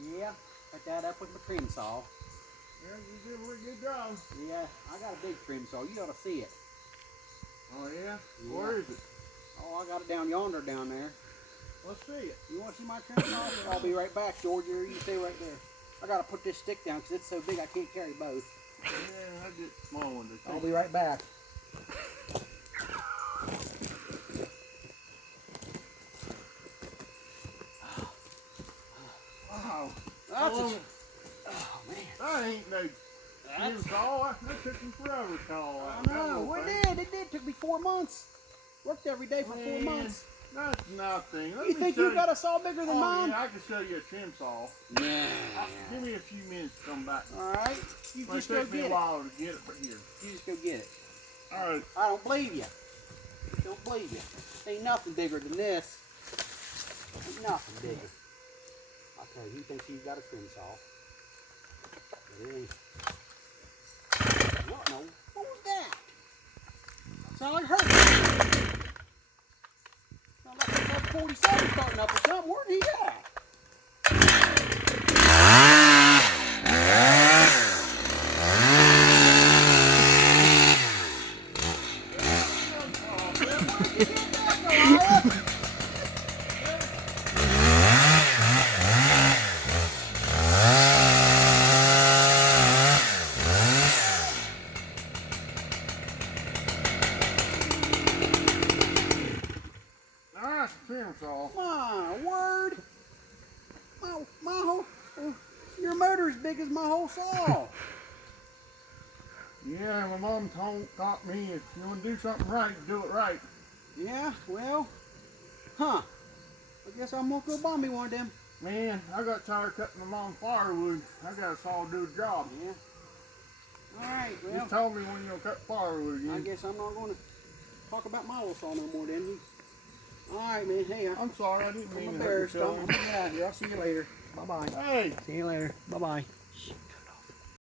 Yeah, cut that up with my trim saw. Yeah, you did a really good job. Yeah, I got a big trim saw. You ought to see it. Oh yeah? Yeah. Where is it? Oh, I got it down yonder down there. Let's see it. You want to see my trim saw? I'll be right back, George. You stay right there. I got to put this stick down because it's so big I can't carry both. Yeah, I get small ones. I'll be right back. Wow. That's Oh, man. that ain't no trim saw. That took me forever to call I that. know. Well, it did. It took me 4 months. Worked every day for 4 months. That's nothing. You think you got a saw bigger than mine? Yeah, I can show you a trim saw. Yeah. Give me a few minutes to come back. All right. You just go take me get a it. while to get it, but here. You just go get it. All right. I don't believe you. Don't believe you. Ain't nothing bigger than this. Ain't nothing bigger. I'll tell you, he thinks he's got a trim saw. But it ain't. What no? What was that? Sound like hurt. Sound like a 47 starting up or something. Where'd he at? Nice trim saw. My word. My whole, your motor's as big as my whole saw. Yeah, my mom taught me if you want to do something right, do it right. Yeah, well, I guess I'm gonna go buy me one of them. Man, I got tired cutting the long firewood. I got a saw to do the job. Yeah. All right, well. Just tell me when you'll cut firewood again. I guess I'm not gonna talk about my little saw no more then. All right, man. Hey, I'm sorry, I didn't mean I'm to hurt embarrassed. your I'm gonna get out of here. I'll see you later. Bye-bye. Hey! See you later. Bye-bye.